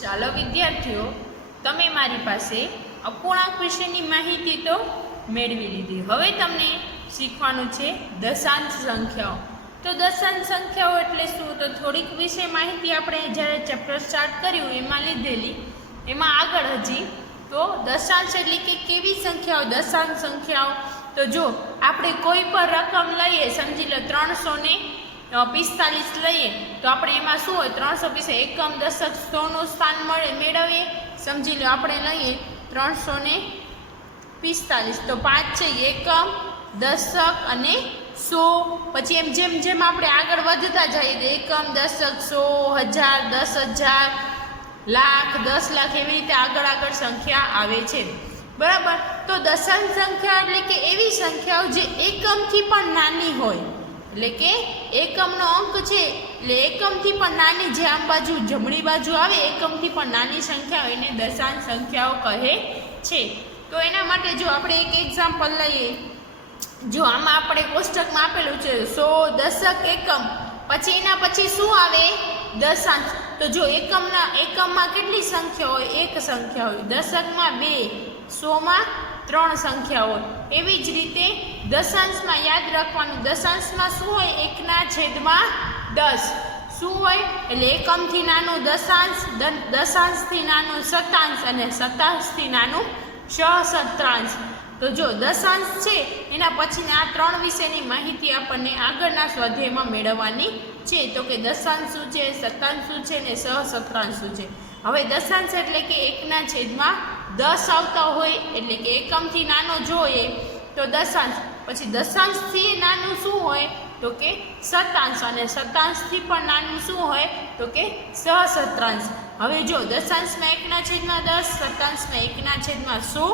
ચાલો વિદ્યાર્થીઓ, તમે મારી પાસે અપૂર્ણાંક વિશેની માહિતી તો મેળવી લીધી. હવે તમને શીખવાનું છે દશાંશ સંખ્યાઓ. તો દશાંશ સંખ્યાઓ એટલે શું? તો થોડીક વિશે માહિતી આપણે જ્યારે ચેપ્ટર સ્ટાર્ટ કર્યું એમાં લીધેલી. એમાં આગળ હજી તો દશાંશ એટલે કે કેવી સંખ્યાઓ? દશાંશ સંખ્યાઓ તો જો આપણે કોઈ પણ રકમ લઈએ, સમજી લો 345 લઈએ તો આપણે એમાં શું હોય? 345 એકમ, દશક, સોનું સ્થાન મેળવીએ. સમજી લો આપણે લઈએ 345 તો 5 છે એકમ, દશક અને 100. પછી એમ જેમ જેમ આપણે આગળ વધતા જઈએ તો એકમ, દશક, 100, 1000, 10,000, લાખ, 10 લાખ એવી રીતે આગળ આગળ સંખ્યા આવે છે. બરાબર. તો દશાંશ સંખ્યા એટલે કે એવી સંખ્યાઓ જે એકમથી પણ નાની હોય, એટલે કે એકમનો અંક છે એટલે એકમથી પણ નાની, જે આમ બાજુ જમણી બાજુ આવે એકમથી પણ નાની સંખ્યાઓ એને દશાંશ સંખ્યાઓ કહે છે. તો એના માટે જો આપણે એક એક્ઝામ્પલ લઈએ. જો આમાં આપણે કોષ્ટકમાં આપેલું છે 100 દશક એકમ, પછી એના પછી શું આવે? દશાંશ. તો જો એકમમાં કેટલી સંખ્યા હોય? એક સંખ્યા હોય. દશકમાં 2, 100માં 3 સંખ્યા હોય. એવી જ રીતે દશાંશમાં યાદ રાખવાનું, દશાંશમાં શું હોય? 1/10. શું હોય? એટલે એકમથી નાનું દશાંશ, દશાંશથી નાનું શતાંશ અને શતાંશથી નાનું સહસ્ત્રાંશ. તો જો દશાંશ છે એના પછીના આ 3 વિશેની માહિતી આપણને આગળના સ્વાધ્યાયમાં મેળવવાની છે. તો કે દશાંશ શું છે, શતાંશ શું છે ને સહસ્ત્રાંશ શું છે. હવે દશાંશ એટલે કે 1/10 આવતા હોય, એટલે કે એકમથી નાનો જોઈએ તો દશાંશ. પછી દશાંશથી નાનું શું હોય? તો કે શતાંશ, અને શતાંશથી પણ નાનું શું હોય? તો કે સહસ્ત્રાંશ. હવે જો દશાંશમાં 1/10, શતાંશમાં 1/100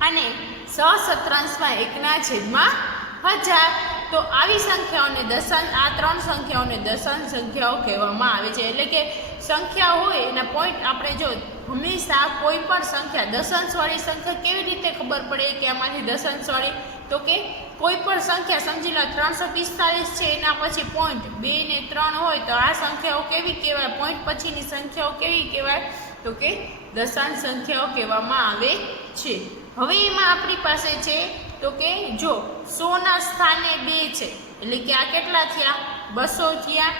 અને સહસ્ત્રાંશમાં 1/1000. તો આવી સંખ્યાઓને દશાંશ, આ 3 સંખ્યાઓને દશાંશ સંખ્યાઓ કહેવામાં આવે છે. એટલે કે સંખ્યા હોય એના પોઈન્ટ આપણે જો હંમેશા કોઈ પણ સંખ્યા, દશાંશવાળી સંખ્યા કેવી રીતે ખબર પડે કે આમાંથી દશાંશવાળી? તો કે કોઈ પણ સંખ્યા, સમજી લો 345 છે, એના પછી પોઈન્ટ 2 ને 3 હોય તો આ સંખ્યાઓ કેવી કહેવાય? પોઈન્ટ પછીની સંખ્યાઓ કેવી કહેવાય? તો કે દશાંશ સંખ્યાઓ કહેવામાં આવે છે. હવે એમાં આપણી પાસે છે તો કે જો 100ના સ્થાને 2 છે, એટલે કે આ કેટલા થયા? 200 થયા.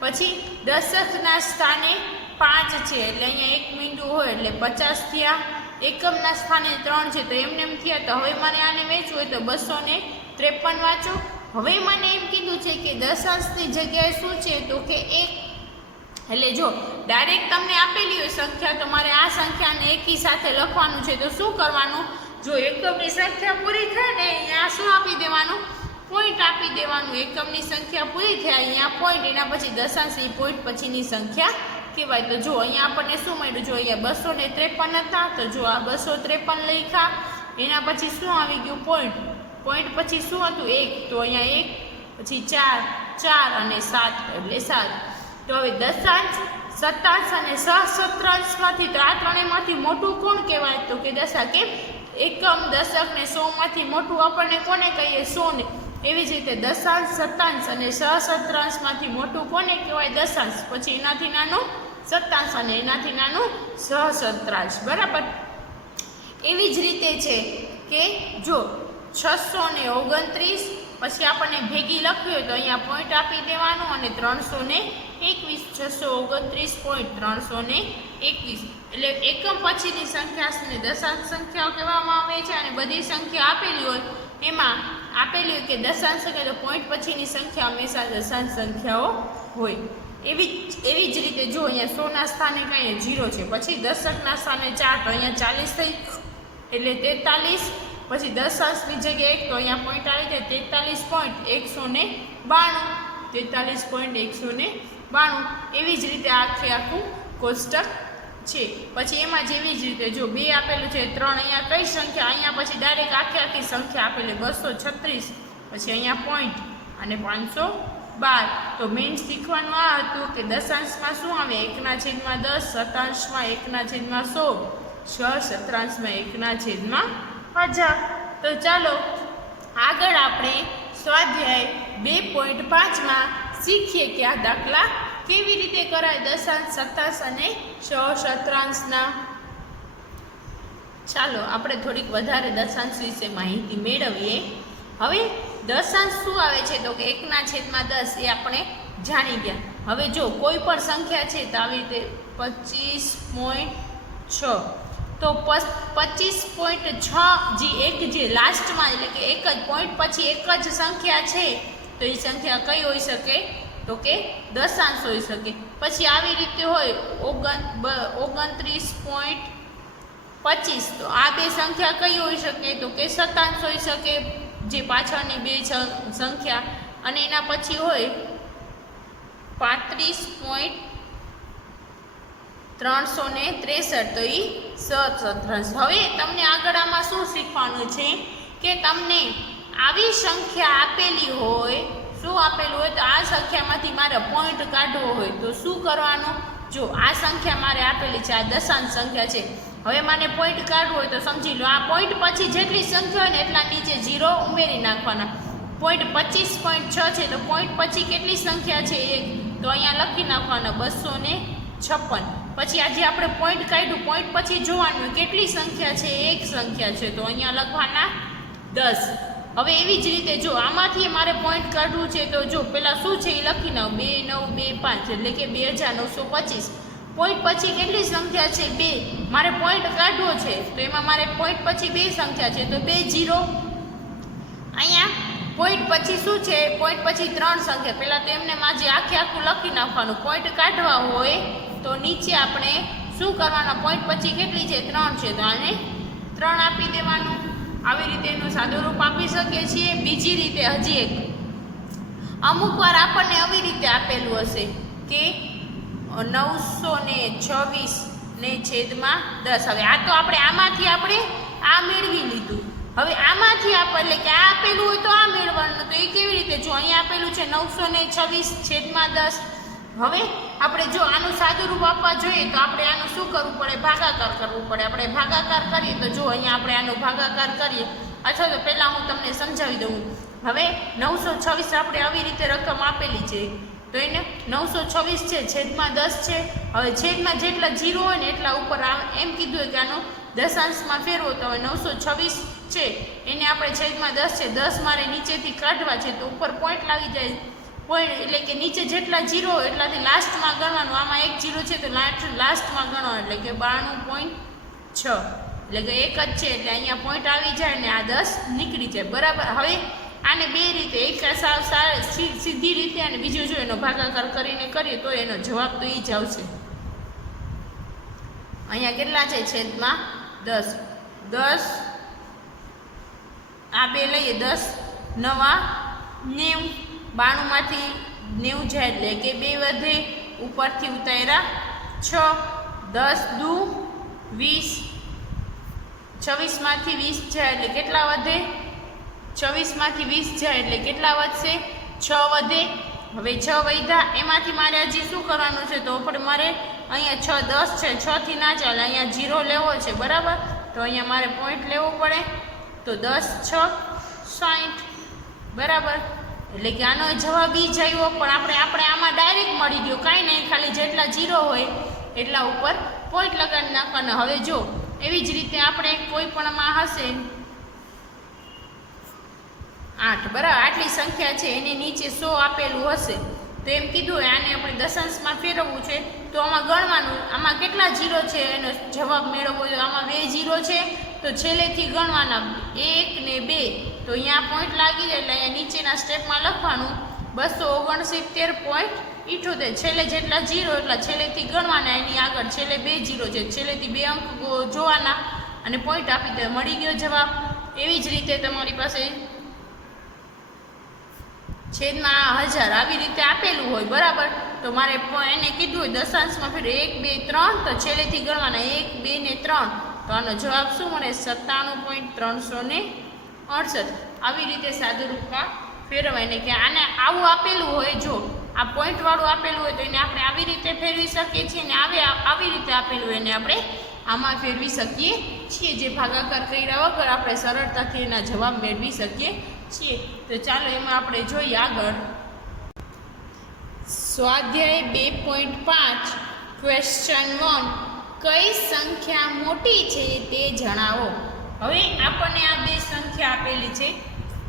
પછી દશકના સ્થાને 5 છે, એટલે અહીંયા 1 મીંડું હોય એટલે 50 થયા. એકમના સ્થાને 3 છે તો એમને એમ થયા. તો હવે મને આને વેચવું હોય તો 253 વાંચો. હવે મને એમ કીધું છે કે દશાંશની જગ્યાએ શું છે? તો કે 1. એટલે જો ડાયરેક્ટ તમને આપેલી હોય સંખ્યા તો મારે આ સંખ્યાને એકી સાથે લખવાનું છે. તો શું કરવાનું? જો એકમની સંખ્યા પૂરી થાય ને અહીંયા શું આપી દેવાનું? પોઈન્ટ આપી દેવાનું. એકમની સંખ્યા પૂરી થાય અહીંયા પોઈન્ટ, એના પછી દશાંશ એ પોઈન્ટ પછીની સંખ્યા કહેવાય. તો જો અહીંયા આપણને શું મળ્યું? જો અહીંયા 253 હતા તો જો આ 253 લખ્યા. એના પછી શું આવી ગયું? પોઈન્ટ. પોઈન્ટ પછી શું હતું? 1. તો અહીંયા 1, પછી 4 અને 7 એટલે 7. તો હવે દશાંશ, શતાંશ અને સહસ્ત્રાંશમાંથી તો આ ત્રણેયમાંથી મોટું કોણ કહેવાય? તો કે દશાંશ. કેમ? એકમ, દશક ને 100 માંથી મોટું આપણને કોને કહીએ? 100 ને. એવી જ રીતે દશાંશ, શતાંશ અને સહસ્ત્રાંશમાંથી મોટું કોને કહેવાય? દશાંશ. પછી એનાથી નાનું શતાંશ અને એનાથી નાનું સહસ્ત્રાંશ. બરાબર. એવી જ રીતે છે કે જો 629 પછી આપણને ભેગી લખવી હોય તો અહીંયા પોઈન્ટ આપી દેવાનું અને 321, 629.321. એટલે એકમ પછીની સંખ્યાને દશાંશ સંખ્યાઓ કહેવામાં આવે છે. અને બધી સંખ્યા આપેલી હોય એમાં આપેલી હોય કે દશાંશ સંખ્યા, તો પોઈન્ટ પછીની સંખ્યા હંમેશા દશાંશ સંખ્યાઓ હોય. એવી જ રીતે જો અહીંયા 100ના સ્થાને કાંઈ 0 છે, પછી દશકના સ્થાને 4 તો અહીંયા 40 થઈ એટલે 43. પછી દશાંશની જગ્યાએ 1 તો અહીંયા પોઈન્ટ આવી જાય 43.192. એવી જ રીતે આખું કોષ્ટક છે. પછી એમાં જેવી જ રીતે જો 2 આપેલું છે, 3 અહીંયા કઈ સંખ્યા? અહીંયા પછી ડાયરેક્ટ આખી સંખ્યા આપેલી 236, પછી અહીંયા પોઈન્ટ અને 512. તો મેઇન શીખવાનું આ હતું કે દશાંશમાં શું આવે? 1/10, શતાંશમાં 1/100, સહસ્ત્રાંશમાં 1/1000. તો ચાલો આગળ આપણે સ્વાધ્યાય 2.5માં શીખીએ કે આ દાખલા કેવી રીતે કરાય દશાંશ, શતાંશ અને સહસ્ત્રાંશના? ચાલો આપણે થોડીક વધારે દશાંશ વિશે માહિતી મેળવીએ. હવે દશાંશ શું આવે છે તો કે 1/10 એ આપણે જાણી ગયા. હવે જો કોઈ પણ સંખ્યા છે તો આવી રીતે 25.6 તો 25.6 જે લાસ્ટમાં એટલે કે એક જ પોઈન્ટ પછી એક જ સંખ્યા છે તો એ સંખ્યા કઈ હોઈ શકે તો કે દશાંશ હોઈ શકે. પછી આવી રીતે હોય 29.25 તો આ બે સંખ્યા કઈ હોઈ શકે તો કે શતાંશ હોઈ શકે, જે પાછળની બે સંખ્યા. અને એના પછી હોય 35.363 તો એ સહસ્ત્રાંશ. હવે તમને આગળ આમાં શું શીખવાનું છે કે તમને આવી સંખ્યા આપેલી હોય, શું આપેલું હોય તો આ સંખ્યામાંથી મારે પોઈન્ટ કાઢવો હોય તો શું કરવાનું? જો આ સંખ્યા મારે આપેલી છે, આ દશાંશ સંખ્યા છે. હવે મને પોઈન્ટ કાઢવો હોય તો સમજી લો આ પોઈન્ટ પછી જેટલી સંખ્યા હોય ને એટલા નીચે 0 ઉમેરી નાખવાના. પોઈન્ટ 25.6 છે તો પોઈન્ટ પછી કેટલી સંખ્યા છે 1 તો અહીંયા લખી નાખવાના 256. પછી આજે આપણે પોઈન્ટ કાઢ્યું, પોઈન્ટ પછી જોવાનું કેટલી સંખ્યા છે, એક સંખ્યા છે તો અહીંયા લખવાના 10. હવે એવી જ રીતે જો આમાંથી મારે પોઈન્ટ કાઢવું છે તો જો પહેલાં શું છે એ લખી નાખ 2925 એટલે કે 2925. પોઈન્ટ પછી કેટલી સંખ્યા છે 2, મારે પોઈન્ટ કાઢવો છે તો એમાં મારે પોઈન્ટ પછી બે સંખ્યા છે તો 2 0. અહીંયા પોઈન્ટ પછી શું છે, પોઈન્ટ પછી 3 સંખ્યા. પહેલાં તો એમને માજી આખું લખી નાખવાનું. પોઈન્ટ કાઢવા હોય તો નીચે આપણે શું કરવાના, પોઈન્ટ પછી કેટલી છે 3 છે તો આને 3 આપી દેવાનું. આવી રીતે એનું સાદું રૂપ આપી શકીએ છીએ. બીજી રીતે હજી એક અમુક વાર આપણને આવી રીતે આપેલું હશે કે 926/10. હવે આ તો આપણે આમાંથી આપણે આ મેળવી લીધું. હવે આમાંથી આપણે એટલે કે આ આપેલું હોય તો આ મેળવવાનું. તો એ કેવી રીતે? જો અહીંયા આપેલું છે 926/10. હવે આપણે જો આનું સાદું રૂપ આપવા જોઈએ તો આપણે આનું શું કરવું પડે, ભાગાકાર કરવું પડે. આપણે ભાગાકાર કરીએ તો જો અહીંયા આપણે આનો ભાગાકાર કરીએ, અથવા તો પહેલાં હું તમને સમજાવી દઉં. હવે 926 આપણે આવી રીતે રકમ આપેલી છે તો એને 926 છે છેદમાં 10 છે. હવે છેદમાં જેટલા 0 હોય ને એટલા ઉપર એમ કીધું હોય કે આનો દશાંશમાં ફેરવો તો હવે 926 છે એને આપણે છેદમાં 10 છે, 10 મારે નીચેથી કાઢવા છે તો ઉપર પોઈન્ટ લાગી જાય. પોઈન્ટ એટલે કે નીચે જેટલા 0 હોય એટલાથી લાસ્ટમાં ગણવાનું. આમાં એક 0 છે તો લાસ્ટમાં ગણવાનું એટલે કે 92.6 એટલે કે એક જ છે એટલે અહીંયા પોઈન્ટ આવી જાય ને આ 10 નીકળી જાય. બરાબર. હવે આને બે રીતે, એક સીધી રીતે અને બીજું જો એનો ભાગાકાર કરીને કરીએ તો એનો જવાબ તો એ જ આવશે. અહીંયા કેટલા છે છેદમાં 10. 10 આ બે લઈએ 10 9 90. 92માંથી 90 જાય એટલે કે 2 વધે, ઉપરથી ઉતાર્યા 6. 10 દુ 20. 26માંથી 20 જાય એટલે કેટલા વધે? 26માંથી 20 જાય એટલે કેટલા વધશે? 6 વધે. હવે 6 વધ્યા, એમાંથી મારે હજી શું કરવાનું છે તો પણ મારે અહીંયા 6 10 છે, 6 થી ના ચાલે, અહીંયા 0 લેવો છે. બરાબર. તો અહીંયા મારે પોઈન્ટ લેવો પડે તો 10 6 60. બરાબર. એટલે કે આનો જવાબ ઈ જ આવ્યો. પણ આપણે આમાં ડાયરેક્ટ મળી ગયો, કાંઈ નહીં, ખાલી જેટલા 0 હોય એટલા ઉપર પોઈન્ટ લગાડી નાખવાના. હવે જો એવી જ રીતે આપણે કોઈ પણમાં હશે 8. બરાબર. આટલી સંખ્યા છે એની નીચે 100 આપેલું હશે તો એમ કીધું હોય આને આપણે દશાંશમાં ફેરવવું છે તો આમાં ગણવાનું. આમાં કેટલા 0 છે એનો જવાબ મેળવવો જોઈએ. આમાં 2 0 છે તો છેલ્લેથી ગણવાના 1 ને 2 તો અહીંયા પોઈન્ટ લાગી જાય એટલે અહીંયા નીચેના સ્ટેપમાં લખવાનું 269.78. છેલ્લે જેટલા 0 એટલા છેલ્લેથી ગણવાના, એની આગળ છેલ્લે 2 0 છે, છેલ્લેથી 2 અંક જોવાના અને પોઈન્ટ આપી દે, મળી ગયો જવાબ. એવી જ રીતે તમારી પાસે છેદમાં 1000 આવી રીતે આપેલું હોય. બરાબર. તો મારે એને કીધું હોય દશાંશમાં ફેર 1 2 3 તો છેલ્લેથી ગણવાના 1 2 ને 3 તો આનો જવાબ શું મળે? 97.368. આવી રીતે સાદું રૂપમાં ફેરવાય ને કે આને આવું આપેલું હોય, જો આ પોઈન્ટ વાળું આપેલું હોય તો એને આપણે આવી રીતે ફેરવી શકીએ છીએ ને આવી રીતે આપેલું હોય એને આપણે આમાં ફેરવી શકીએ છીએ. જે ભાગાકાર કર્યા વગર આપણે સરળતાથી એના જવાબ મેળવી શકીએ છીએ. તો ચાલો એમાં આપણે જોઈએ આગળ સ્વાધ્યાય 2.5 ક્વેશ્ચન 1 કઈ સંખ્યા મોટી છે તે જણાવો. હવે આપણને આ બે સંખ્યા આપેલી છે.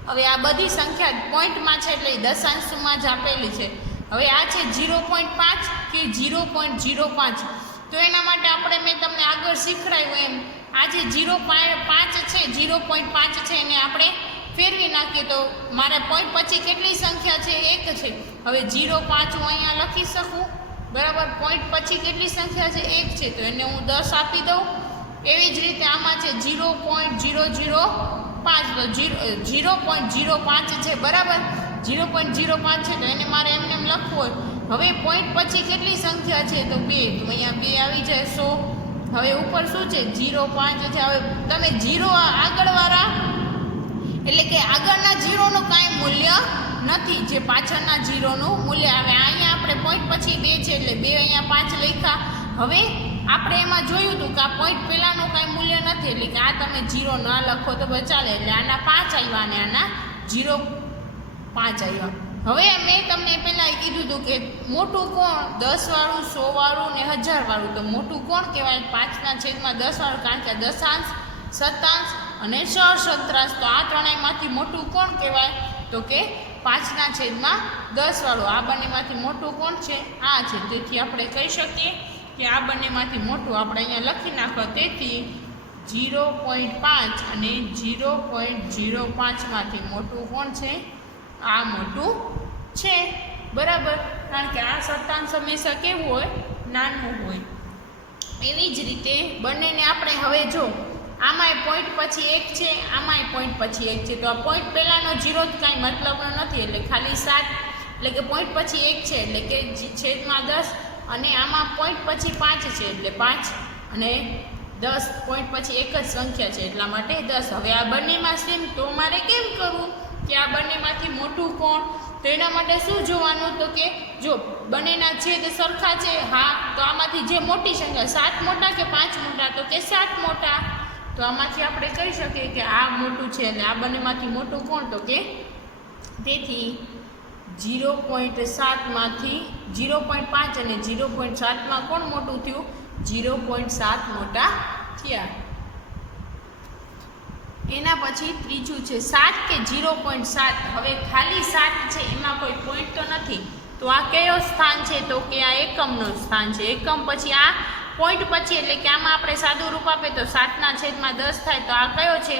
હવે આ બધી સંખ્યા પોઈન્ટમાં છે એટલે દશાંશમાં જ આપેલી છે. હવે આ છે 0.5 કે 0.05. તો એના માટે આપણે મેં તમને આગળ શીખવાડ્યું એમ આ જે 0.5 છે 0.5 છે એને આપણે ફેરવી નાખીએ તો મારા પોઈન્ટ પછી કેટલી સંખ્યા છે? 1 છે. હવે 0.5 હું અહીંયા લખી શકું, બરાબર. પોઈન્ટ પછી કેટલી સંખ્યા છે? 1 છે. તો એને હું 10 આપી દઉં. એવી જ રીતે આમાં છે 0.005 તો 0.05 છે, બરાબર. 0.05 છે તો એને મારે એમને એમ લખવું હોય. હવે પોઈન્ટ પછી કેટલી સંખ્યા છે? તો 2. તો અહીંયા 2 આવી જાય 100. હવે ઉપર શું છે? 0.5 છે. હવે તમે 0 આગળવાળા એટલે કે આગળના 0નું કાંઈ મૂલ્ય નથી, જે પાછળના 0નું મૂલ્ય આવે. અહીંયા આપણે પોઈન્ટ પછી 2 છે એટલે 2 અહીંયા 5 લખ્યા. હવે આપણે એમાં જોયું હતું કે આ પોઈન્ટ પહેલાંનું કાંઈ મૂલ્ય નથી એટલે કે આ તમે 0 ના લખો તો ચાલે. એટલે આના 5 આવ્યા અને આના 0.5 આવ્યા. હવે મેં તમને પહેલાં કીધું હતું કે મોટું કોણ? 10 વાળું, 100 વાળું ને 1000 વાળું. તો મોટું કોણ કહેવાય? 5/10 વાળું, કારણ કે દશાંશ, શતાંશ અને સહસ્ત્રાંશ. તો આ ત્રણેયમાંથી મોટું કોણ કહેવાય? તો કે 5/10 વાળું. આ બંનેમાંથી મોટું કોણ છે? આ છે. તેથી આપણે કહી શકીએ કે આ બંનેમાંથી મોટું આપણે અહીંયા લખી નાખો. તેથી 0.5 અને 0.05 માંથી મોટું કોણ છે? આ મોટું છે, બરાબર. કારણ કે આ શતાંશ હંમેશા કેવું હોય? નાનું હોય. એવી જ રીતે બંનેને આપણે હવે જો આમાંય પોઈન્ટ પછી 1 છે, આમાંય પોઈન્ટ પછી 1 છે. તો આ પોઈન્ટ પહેલાંનો 0 જ કાંઈ મતલબનો નથી એટલે ખાલી 7 એટલે કે પોઈન્ટ પછી 1 છે એટલે કે છેદમાં 10 અને આમાં પોઈન્ટ પછી 5 છે એટલે 5 અને 10 પોઈન્ટ પછી એક જ સંખ્યા છે એટલા માટે 10. હવે આ બંનેમાં સેમ તો મારે કેમ કરવું કે આ બંનેમાંથી મોટું કોણ? તો એના માટે શું જોવાનું? તો કે જો બંનેના છેદ સરખા છે, હા, તો આમાંથી જે મોટી સંખ્યા 7 મોટા કે 5 મોટા? તો કે 7 મોટા. તો આમાંથી આપણે કહી શકીએ કે આ મોટું છે અને આ બંનેમાંથી મોટું કોણ? તો કે તેથી 0.7 માંથી 0.5 અને 0.7માં કોણ મોટું થયું? 0.7 મોટા થયા. એના પછી ત્રીજું છે 7 કે 0.7. હવે ખાલી 7 છે, એમાં કોઈ પોઈન્ટ તો નથી. તો આ કયો સ્થાન છે? તો કે આ એકમનું સ્થાન છે. એકમ પછી આ પોઈન્ટ પછી એટલે કે આમાં આપણે સાદું રૂપ આપે તો 7/10 થાય. તો આ કયો છે?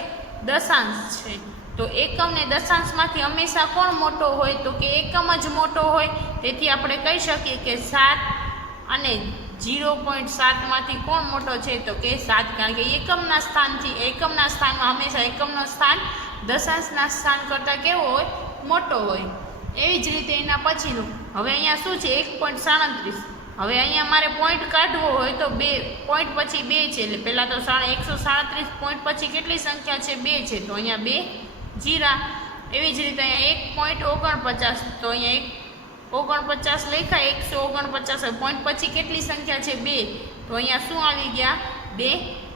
દશાંશ છે. તો એકમ ને દશાંશમાંથી હંમેશા કોણ મોટો હોય? તો કે એકમ જ મોટો હોય. તેથી આપણે કહી શકીએ કે 7 અને 0.7 માંથી કોણ મોટો છે? તો કે 7, કારણ કે એકમના સ્થાનમાં હંમેશા એકમનો સ્થાન દશાંશના સ્થાન કરતાં કેવો હોય? મોટો હોય. એવી જ રીતે એના પછીનું હવે અહીંયા શું છે? 1.37. હવે અહીંયા મારે પોઈન્ટ કાઢવો હોય તો 2 પોઈન્ટ પછી 2 છે એટલે પહેલાં તો 137 પોઈન્ટ પછી કેટલી સંખ્યા છે? 2 છે. તો અહીંયા 2 જીરા. એવી જ રીતે અહીંયા 1.49. તો અહીંયા 49 લખાય 149. પોઈન્ટ પછી કેટલી સંખ્યા છે? 2. તો અહીંયા શું આવી ગયા? 2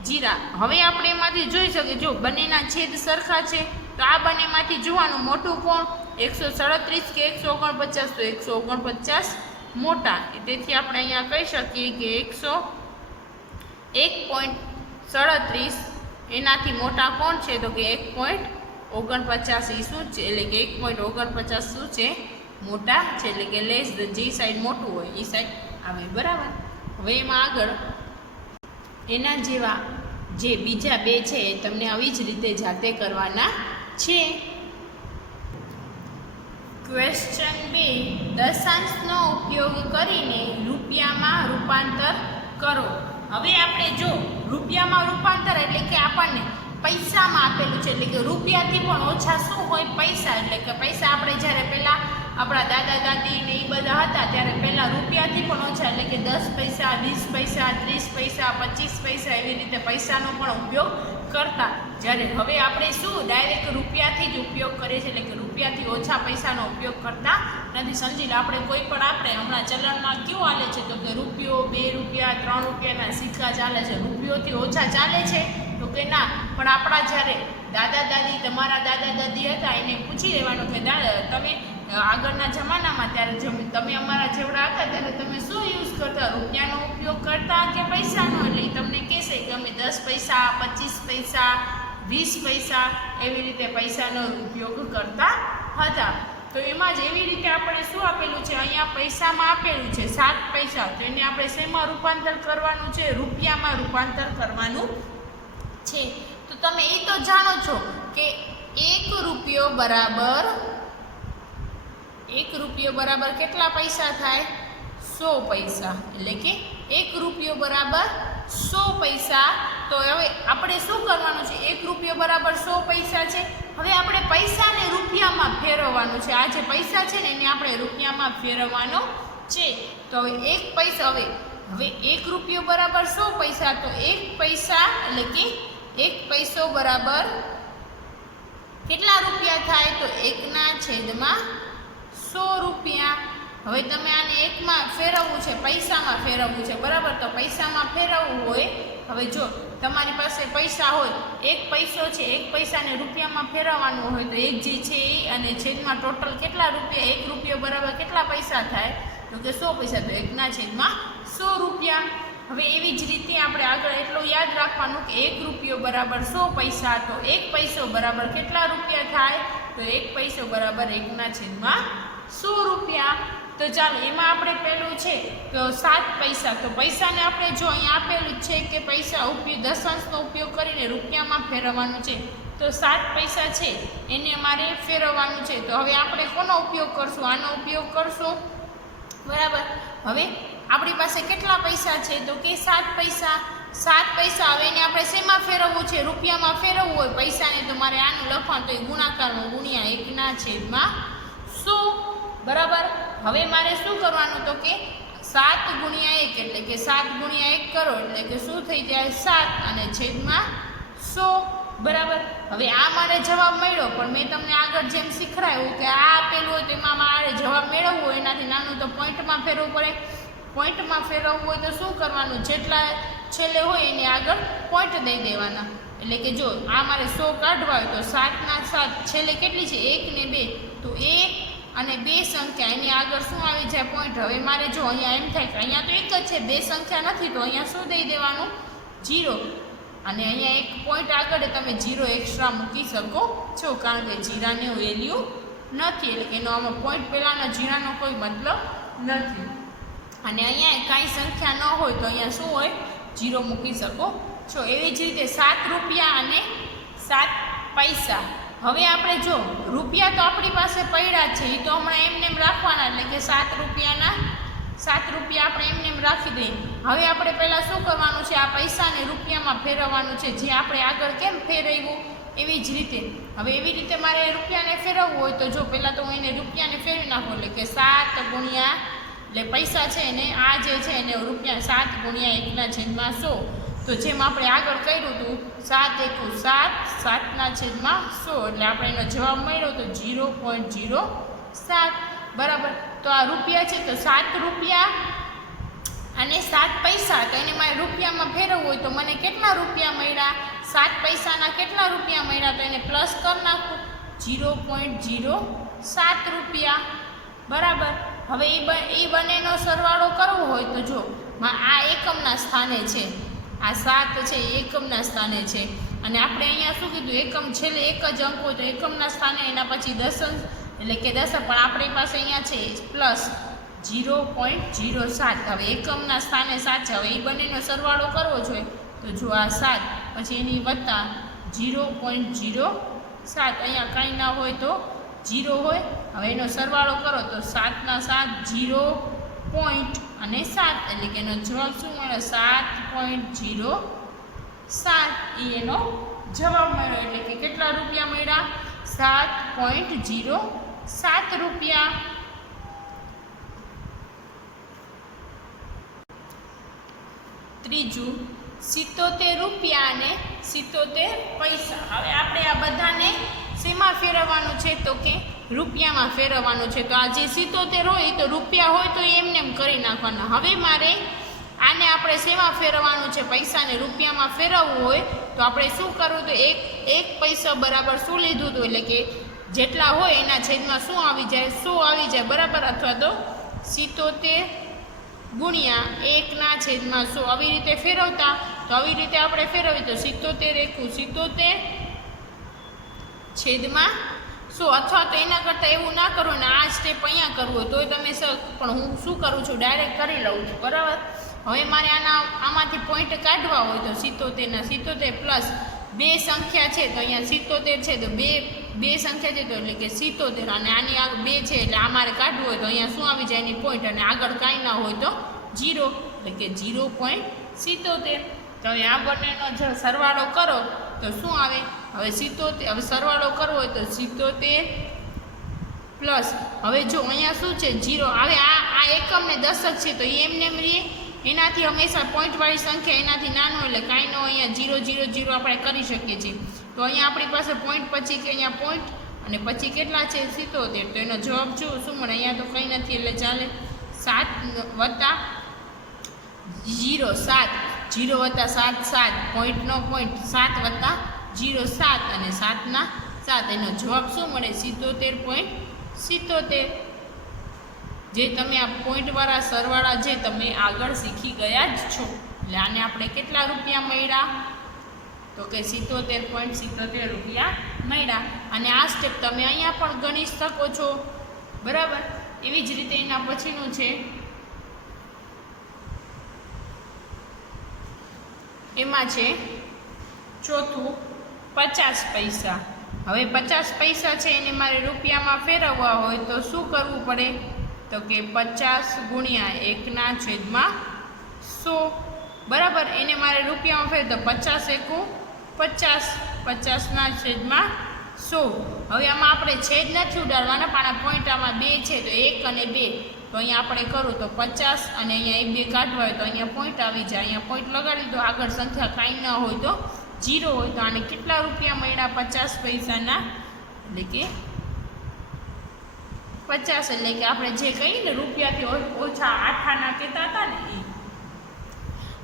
જીરા. હવે આપણે એમાંથી જોઈ શકીએ જો બંનેના છેદ સરખા છે તો આ બંનેમાંથી જોવાનું મોટું કોણ? 137 કે 149? તો 149 મોટા. તેથી આપણે અહીંયા કહી શકીએ કે 1.37 એનાથી મોટા કોણ છે? તો કે 1.49 એ શું છે? એટલે કે 1.49 શું છે? મોટા છે. એટલે કે લેસ જે સાઈડ મોટું હોય એ સાઈડ આવે, બરાબર. હવે એમાં આગળ એના જેવા જે બીજા 2 છે એ તમને આવી જ રીતે જાતે કરવાના છે. ક્વેશ્ચન 2 દશાંશનો ઉપયોગ કરીને રૂપિયામાં રૂપાંતર કરો. હવે આપણે જો રૂપિયામાં રૂપાંતર એટલે કે આપણને પૈસામાં આપેલું છે એટલે કે રૂપિયાથી પણ ઓછા શું હોય? પૈસા. એટલે કે પૈસા આપણે જ્યારે પહેલાં આપણા દાદા દાદી ને એ બધા હતા ત્યારે પહેલાં રૂપિયાથી પણ ઓછા એટલે કે 10 પૈસા, 20 પૈસા, 30 પૈસા, 25 પૈસા એવી રીતે પૈસાનો પણ ઉપયોગ કરતા. જ્યારે હવે આપણે શું ડાયરેક્ટ રૂપિયાથી જ ઉપયોગ કરીએ છીએ એટલે કે રૂપિયાથી ઓછા પૈસાનો ઉપયોગ કરતા નથી. સમજી લો આપણે કોઈ પણ આપણે હમણાં ચલણમાં કેવું હાલે છે? તો કે રૂપિયો, 2 રૂપિયા, 3 રૂપિયાના સિક્કા ચાલે છે. રૂપિયોથી ઓછા ચાલે છે? તો કે ના. પણ આપણા જ્યારે દાદા દાદી, તમારા દાદા દાદી હતા એને પૂછી લેવાનું કે દાદા તમે આગળના જમાનામાં ત્યારે તમે અમારા જેવડા હતા ત્યારે તમે શું યુઝ કરતા? રૂપિયાનો ઉપયોગ કરતા કે પૈસાનો? એટલે તમને કહેશે કે અમે 10 પૈસા, 25 પૈસા, 20 પૈસા એવી રીતે પૈસાનો ઉપયોગ કરતા હતા. તો એમાં જ એવી રીતે આપણે શું આપેલું છે? અહીંયા પૈસામાં આપેલું છે 7 પૈસા. તો એને આપણે શેમાં રૂપાંતર કરવાનું છે? રૂપિયામાં રૂપાંતર કરવાનું છે. તો તમે એ તો જાણો છો કે 1 રૂપિયો બરાબર કેટલા પૈસા થાય? 100 પૈસા. એટલે કે 1 રૂપિયો બરાબર 100 પૈસા. તો હવે આપણે શું કરવાનું છે? 1 રૂપિયો બરાબર 100 પૈસા છે. હવે આપણે પૈસાને રૂપિયામાં ફેરવવાનું છે. આ જે પૈસા છે ને એને આપણે રૂપિયામાં ફેરવવાનો છે. તો હવે 1 પૈસા હવે 1 રૂપિયો બરાબર 100 પૈસા. તો 1 પૈસા એટલે કે 1 પૈસો બરાબર કેટલા રૂપિયા થાય? તો 1/100 રૂપિયા. હવે તમે આને 1માં ફેરવવું છે, પૈસામાં ફેરવવું છે, બરાબર? તો પૈસામાં ફેરવવું હોય, હવે જો તમારી પાસે પૈસા હોય, 1 પૈસો છે, 1 પૈસાને રૂપિયામાં ફેરવવાનું હોય તો 1 જે છે એ અને છેદમાં ટોટલ કેટલા રૂપિયા? 1 રૂપિયો બરાબર કેટલા પૈસા થાય? તો કે 100 પૈસા. તો 1/100 રૂપિયા. હવે એવી જ રીતે આપણે આગળ એટલું યાદ રાખવાનું કે 1 રૂપિયો બરાબર 100 પૈસા. તો 1 પૈસો બરાબર કેટલા રૂપિયા થાય? તો 1 પૈસો બરાબર 1/100 રૂપિયા. તો ચાલો એમાં આપણે પેલું છે તો 7 પૈસા. તો પૈસાને આપણે જો અહીંયા આપેલું છે કે પૈસા દશાંશનો ઉપયોગ કરીને રૂપિયામાં ફેરવવાનું છે. તો 7 પૈસા છે એને અમારે ફેરવવાનું છે. તો હવે આપણે કોનો ઉપયોગ કરશું? આનો ઉપયોગ કરશું, બરાબર? હવે આપણી પાસે કેટલા પૈસા છે? તો કે 7 પૈસા. 7 પૈસા. હવે એને આપણે શેમાં ફેરવવું છે? રૂપિયામાં ફેરવવું હોય પૈસાને તો મારે આનું લખવાનું, તો એ ગુણાકારમાં ગુણ્યા 1/100, બરાબર? હવે મારે શું કરવાનું? તો કે 7 ગુણ્યા 1 એટલે કે 7 ગુણ્યા 1 કરો એટલે કે શું થઈ જાય? 7 અને છેદમાં 100, બરાબર? હવે આ મારે જવાબ મળ્યો, પણ મેં તમને આગળ જેમ શીખવાડ્યું કે આ આપેલું હોય તો એમાં મારે જવાબ મેળવવું હોય એનાથી નાનું તો પોઈન્ટમાં ફેરવવું પડે. પોઈન્ટમાં ફેરવવું હોય તો શું કરવાનું? જેટલા છેલ્લે હોય એની આગળ પોઈન્ટ દઈ દેવાના. એટલે કે જો આ મારે 100 કાઢવા હોય તો 7 ના 7 છેલ્લે કેટલી છે? 1 ને 2. તો 1 અને 2 સંખ્યા એની આગળ શું આવી જાય? પોઈન્ટ. હવે મારે જો અહીંયા એમ થાય કે અહીંયા તો એક જ છે, 2 સંખ્યા નથી, તો અહીંયા શું દઈ દેવાનું? 0. અને અહીંયા એક પોઈન્ટ આગળ તમે 0 એક્સ્ટ્રા મૂકી શકો છો, કારણ કે જીરાની વેલ્યુ નથી, એટલે કે એનો આમાં પોઈન્ટ પહેલાંના જીરાનો કોઈ મતલબ નથી. અને અહીંયા કાંઈ સંખ્યા ન હોય તો અહીંયા શું હોય? 0 મૂકી શકો છો. એવી જ રીતે 7 રૂપિયા અને 7 પૈસા. હવે આપણે જો રૂપિયા તો આપણી પાસે પડ્યા છે, એ તો હમણાં એમને એમ રાખવાના, એટલે કે 7 રૂપિયા આપણે એમને એમ રાખી દઈએ. હવે આપણે પહેલાં શું કરવાનું છે? આ પૈસાને રૂપિયામાં ફેરવવાનું છે, જે આપણે આગળ કેમ ફેરવ્યું એવી જ રીતે. હવે એવી રીતે મારે રૂપિયાને ફેરવવું હોય તો જો પહેલાં તો હું એને રૂપિયાને ફેરવી નાખું, એટલે કે 7 ગુણ્યા એટલે પૈસા છે એને આ જે છે એને રૂપિયા 7 ગુણ્યા 1/100. તો જેમ આપણે આગળ કર્યું હતું 7 × 7, 7/100, એટલે આપણે એનો જવાબ મળ્યો તો 0.07, બરાબર? તો આ રૂપિયા છે તો 7 રૂપિયા અને 7 પૈસા. તો એને મારે રૂપિયામાં ફેરવવું હોય તો મને કેટલા રૂપિયા મળ્યા? 7 પૈસાના કેટલા રૂપિયા મળ્યા? તો એને પ્લસ કરી નાખું, 0.07 રૂપિયા, બરાબર? હવે એ બંનેનો સરવાળો કરવો હોય તો જો આ એકમના સ્થાને છે, આ 7 છે એ એકમના સ્થાને છે, અને આપણે અહીંયા શું કીધું? એકમ છેલ્લે એક જ અંક હોય તો એકમના સ્થાને એના પછી દશાંશ એટલે કે દશક, પણ આપણી પાસે અહીંયા છે પ્લસ 0.07. હવે એકમના સ્થાને 7 છે, હવે એ બંનેનો સરવાળો કરવો જોઈએ તો જો આ 7 પછી એની વત્તા 0.07, અહીંયા કાંઈ ના હોય તો 0 હોય. હવે એનો સરવાળો કરો તો 7 ના 7 0 પોઈન્ટ અને 7, એટલે કે એનો જવાબ શું મળે? 7.07 એનો જવાબ મળ્યો. એટલે કે કેટલા રૂપિયા મળ્યા? 7.07 રૂપિયા. ત્રીજું 77 રૂપિયા અને 77 પૈસા. હવે આપણે આ બધાને શેમાં ફેરવવાનું છે? તો કે રૂપિયામાં ફેરવવાનું છે. તો આ જે 77 હોય તો રૂપિયા હોય તો એમને એમ કરી નાખવાના. હવે મારે આને આપણે શેમાં ફેરવવાનું છે? પૈસાને રૂપિયામાં ફેરવવું હોય તો આપણે શું કરવું? તો એક પૈસા બરાબર શું લીધું હતું? એટલે કે જેટલા હોય એના છેદમાં શું આવી જાય? 100 આવી જાય, બરાબર. અથવા તો 77 ગુણ્યા 1 છેદમાં 100 આવી રીતે ફેરવતા. તો આવી રીતે આપણે ફેરવીએ તો 77 એકું 77 છેદમાં 100. અથવા તો એના કરતાં એવું ના કરવું ને આ સ્ટેપ અહીંયા કરવું હોય તોય તમે પણ હું શું કરું છું, ડાયરેક્ટ કરી લઉં છું, બરાબર. હવે મારે આમાંથી પોઈન્ટ કાઢવા હોય તો 77 પ્લસ 2 સંખ્યા છે તો અહીંયા 77 છે તો બે સંખ્યા છે તો એટલે કે 77 અને આની આગળ 2 છે એટલે આ મારે કાઢવું હોય તો અહીંયા શું આવી જાય એની પોઈન્ટ, અને આગળ કાંઈ ના હોય તો 0 એટલે કે 0.77. તો હવે આ બંનેનો જો સરવાળો કરો તો શું આવે? હવે 77 હવે સરવાળો કરવો હોય તો 77 પ્લસ હવે જો અહીંયા શું છે 0. હવે આ એકમ ને દશક છે તો એમને એમ રહીએ, એનાથી હંમેશા પોઈન્ટવાળી સંખ્યા એનાથી નાનો એટલે કાંઈ ન અહીંયા 0 0 0 આપણે કરી શકીએ છીએ. તો અહીંયા આપણી પાસે પોઈન્ટ પછી કે અહીંયા પોઈન્ટ અને પછી કેટલા છે 77. તો એનો જવાબ શું મળે? અહીંયા તો કંઈ નથી એટલે ચાલે 7 વત્તા 0 7 0 વત્તા 7 7 પોઈન્ટનો પોઈન્ટ 7 વત્તા 0 7 અને 7 ના 7. એનો જવાબ શું મળે? 77.77. જે તમે આ પોઈન્ટવાળા સરવાળા જે તમે આગળ શીખી ગયા જ છો. એટલે આને આપણે કેટલા રૂપિયા મળ્યા? તો કે 77.77 રૂપિયા મળ્યા. અને આ સ્ટેપ તમે અહીંયા પણ ગણી શકો છો, બરાબર. એવી જ રીતે એના પછીનું છે એમાં છે ચોથું 50 પૈસા. હવે 50 પૈસા છે એને મારે રૂપિયામાં ફેરવવા હોય તો શું કરવું પડે? તો કે 50 ગુણ્યા 1 છેદમાં 100, બરાબર. એને મારે રૂપિયામાં ફેરવ તો 50 એકું 50 50 છેદમાં 100. હવે આમાં આપણે છેદ નથી ઉડાડવાના પણ આ પોઈન્ટ આમાં 2 છે તો 1 અને 2 તો અહીંયા આપણે કરું તો 50 અને અહીંયા 2 કાઢવા હોય તો અહીંયા પોઈન્ટ આવી જાય. અહીંયા પોઈન્ટ લગાડી તો આગળ સંખ્યા કાંઈ ન હોય તો 0 હોય. તો આને કેટલા રૂપિયા મળ્યા? 50 પૈસાના એટલે કે 50 એટલે કે આપણે જે કહીએ ને રૂપિયાથી ઓછા આઠાના કહેતા હતા ને એ.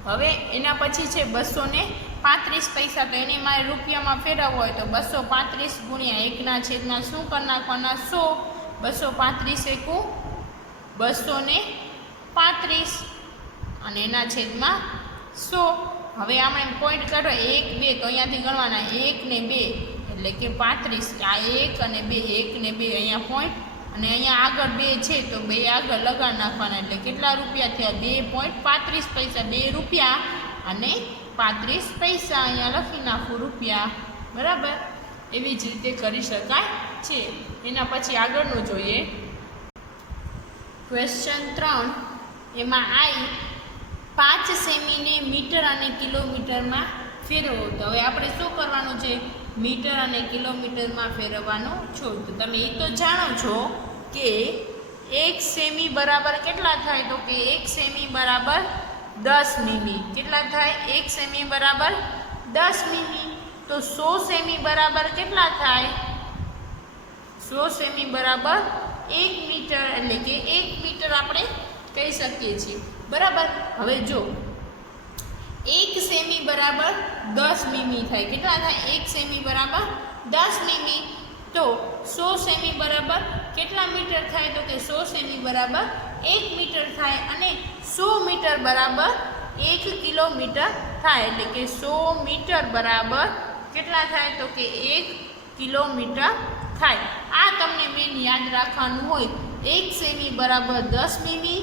હવે એના પછી છે 235 પૈસા. તો એને મારે રૂપિયામાં ફેરવવો હોય તો 235 ગુણ્યા 1 છેદમાં શું કરી નાખવાના? 100. 235 એકું 235 અને એના છેદમાં 100. હવે આપણે પોઈન્ટ કાઢો 1 2 તો અહીંયાથી ગણવાના 1 ને 2 એટલે કે 35. આ 1 અને 2 1 ને 2 અહીંયા પોઈન્ટ અને અહીંયા આગળ 2 છે તો 2 આગળ લગાડ નાખવાના એટલે કેટલા રૂપિયા થયા? 2.35 પૈસા. 2 રૂપિયા અને 35 પૈસા અહીંયા લખી નાખું રૂપિયા, બરાબર. એવી જ રીતે કરી શકાય છે. એના પછી આગળનું જોઈએ ક્વેશ્ચન 3. એમાં આઈ 5 સેમીને મીટર અને કિલોમીટરમાં ફેરવો. તો હવે આપણે શું કરવાનું છે? મીટર અને કિલોમીટરમાં ફેરવવાનું છો. તો તમે એ તો જાણો છો કે 1 સેમી બરાબર કેટલા થાય? તો કે 1 સેમી બરાબર 10 મીમી. કેટલા થાય? 1 સેમી બરાબર 10 મીમી. તો 100 સેમી બરાબર કેટલા થાય? 100 સેમી બરાબર 1 મીટર એટલે કે 1 મીટર આપણે કહી શકીએ છીએ, બરાબર. હવે જો 1 સેમી બરાબર 10 મીમી થાય. કેટલા થાય? 1 સેમી બરાબર 10 મીમી. તો 100 સેમી બરાબર કેટલા મીટર થાય? તો કે 100 સેમી બરાબર 1 મીટર થાય. અને 100 મીટર બરાબર 1 કિલોમીટર થાય. એટલે કે 100 મીટર બરાબર કેટલા થાય? તો કે 1 કિલોમીટર થાય. આ તમને મેન યાદ રાખવાનું હોય. 1 સેમી બરાબર 10 મીમી,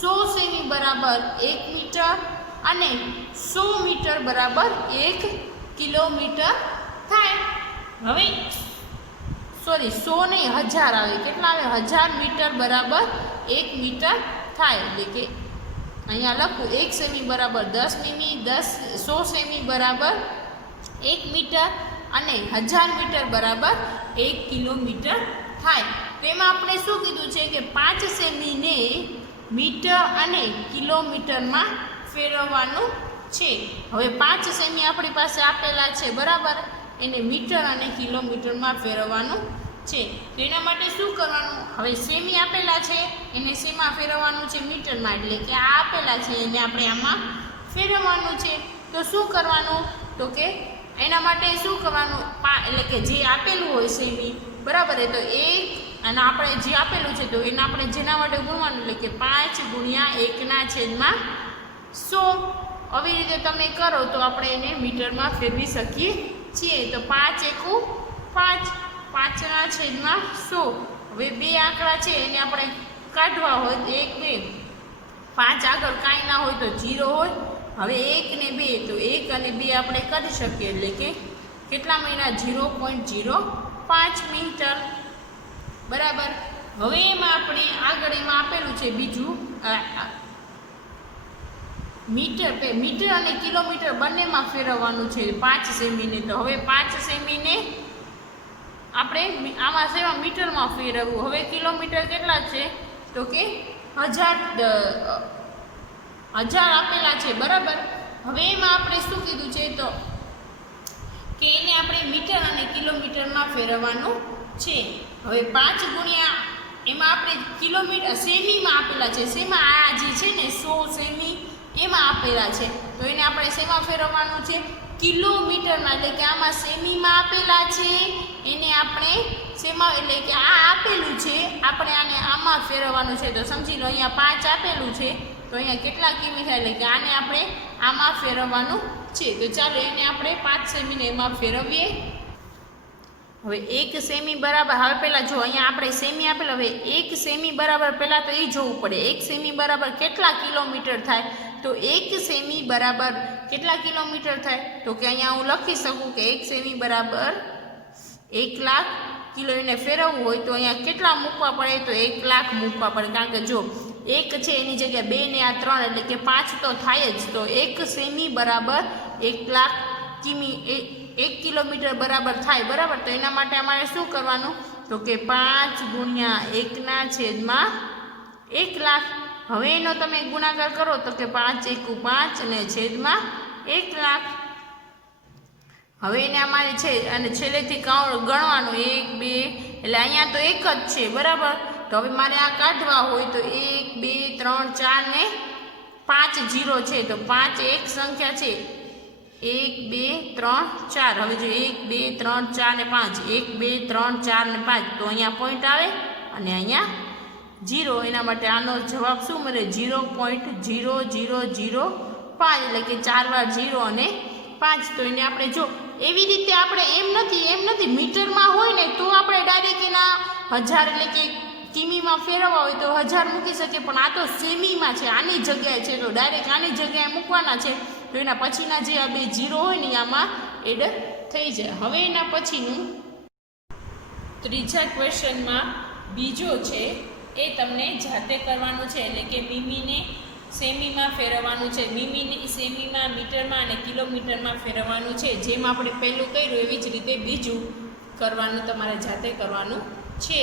100 સેમી બરાબર 1 મીટર અને 100 મીટર બરાબર 1 કિલોમીટર થાય. હવે સોરી 100 નહીં 1000 આવે. કેટલા આવે? 1000 મીટર બરાબર 1 મીટર થાય. એટલે કે અહીંયા લખું 1 સેમી બરાબર 10 મીમી, 100 સેમી બરાબર 1 મીટર અને 1000 મીટર બરાબર 1 કિલોમીટર થાય. તો એમાં આપણે શું કીધું છે કે 5 સેમીને મીટર અને કિલોમીટરમાં ફેરવવાનું છે. હવે 5 સેમી આપણી પાસે આપેલા છે, બરાબર. એને મીટર અને કિલોમીટરમાં ફેરવવાનું છે. તો એના માટે શું કરવાનું? હવે સેમી આપેલા છે એને શેમાં ફેરવવાનું છે? મીટરમાં. એટલે કે આ આપેલા છે એને આપણે આમાં ફેરવવાનું છે. તો શું કરવાનું? તો કે એના માટે શું કરવાનું? એટલે કે જે આપેલું હોય સેમી બરાબર. એ તો 1 અને આપણે જે આપેલું છે તો એને આપણે જેના માટે ગુણવાનું એટલે કે 5 ગુણ્યા 1/100. આવી રીતે તમે કરો તો આપણે એને મીટરમાં ફેરવી શકીએ છીએ. તો 5 એકુ 5, 5/100. હવે બે આંકડા છે એને આપણે કાઢવા હોય તો 1 2, 5 આગળ કાંઈ ના હોય તો 0 હોય. હવે 1 ને 2 તો 1 અને 2 આપણે કરી શકીએ એટલે કે કેટલા મહિના 0.05 મીટર. બરાબર. હવે એમાં આપણે આગળ એમાં આપેલું છે બીજું મીટર અને કિલોમીટર બંનેમાં ફેરવવાનું છે 5 સેમીને. તો હવે 5 સેમીને આપણે આમાં સેવા મીટરમાં ફેરવવું. હવે કિલોમીટર કેટલા છે તો કે 1000 આપેલા છે. બરાબર. હવે એમાં આપણે શું કીધું છે તો કે એને આપણે મીટર અને કિલોમીટરમાં ફેરવવાનું છે. હવે 5 ગુણ્યા એમાં આપણે કિલોમીટર સેમીમાં આપેલા છે. શેમાં? આ જે છે ને 100 સેમી એમાં આપેલા છે. તો એને આપણે શેમાં ફેરવવાનું છે? કિલોમીટરમાં. એટલે કે આમાં સેમીમાં આપેલા છે એને આપણે શેમાં એટલે કે આ આપેલું છે આપણે આને આમાં ફેરવવાનું છે. તો સમજી લો અહીંયા 5 આપેલું છે તો અહીંયા કેટલા કિમી થાય એટલે કે આને આપણે આમાં ફેરવવાનું છે. તો ચાલો એને આપણે 5 સેમીને એમાં ફેરવીએ. હવે 1 સેમી બરાબર, હવે પહેલાં જો અહીંયા આપણે સેમી આપેલા, હવે 1 સેમી બરાબર પહેલાં તો એ જોવું પડે 1 સેમી બરાબર કેટલા કિલોમીટર થાય. તો 1 સેમી બરાબર કેટલા કિલોમીટર થાય તો કે અહીંયા હું લખી શકું કે 1 સેમી બરાબર 1 લાખ કિલો. એને ફેરવવું હોય તો અહીંયા કેટલા મૂકવા પડે તો 1 લાખ મૂકવા પડે. કારણ કે જો 1 છે એની જગ્યાએ 2 ને આ 3 એટલે કે 5 તો થાય જ. તો 1 સેમી બરાબર 1 લાખ કિમી 1 કિલોમીટર બરાબર થાય. બરાબર. તો એના માટે અમારે શું કરવાનું તો કે 5 ગુણ્યા 1/1 લાખ. હવે એનો તમે ગુણાકાર કરો તો કે 5 એકુ 5 અને છેદમાં 1 લાખ. હવે એને અમારે છે અને છેલ્લેથી ગણવાનું 1 2 એટલે અહીંયા તો 1 જ છે. બરાબર. તો હવે મારે આ કાઢવા હોય તો 1 2 3 4 ને 5 0 છે. તો 5 એક સંખ્યા છે 1 2 3 4. હવે જો 1 2 3 4 ને 5 1 2 3 4 ને 5 તો અહીંયા પોઈન્ટ આવે અને અહીંયા 0. એના માટે આનો જવાબ શું મળે 0.0005 એટલે કે 4 વાર 0 અને 5. તો એને આપણે જો એવી રીતે આપણે એમ નથી મીટરમાં હોય ને તો આપણે ડાયરેક્ટ એના 1000 એટલે કે કિમીમાં ફેરવવા હોય તો 1000 મૂકી શકીએ. પણ આ તો સેમીમાં છે, આની જગ્યાએ છે તો ડાયરેક્ટ આની જગ્યાએ મૂકવાના છે. તો એના પછીના જે આ બે 0 હોય ને આમાં એડ થઈ જાય. હવે એના પછીનું ત્રીજા ક્વેશ્ચનમાં બીજો છે એ તમને જાતે કરવાનું છે. એટલે કે મીમીને સેમીમાં ફેરવવાનું છે. મીમીને સેમીમાં, મીટરમાં અને કિલોમીટરમાં ફેરવવાનું છે. જેમ આપણે પહેલું કર્યું એવી જ રીતે બીજું કરવાનું તમારે જાતે કરવાનું છે.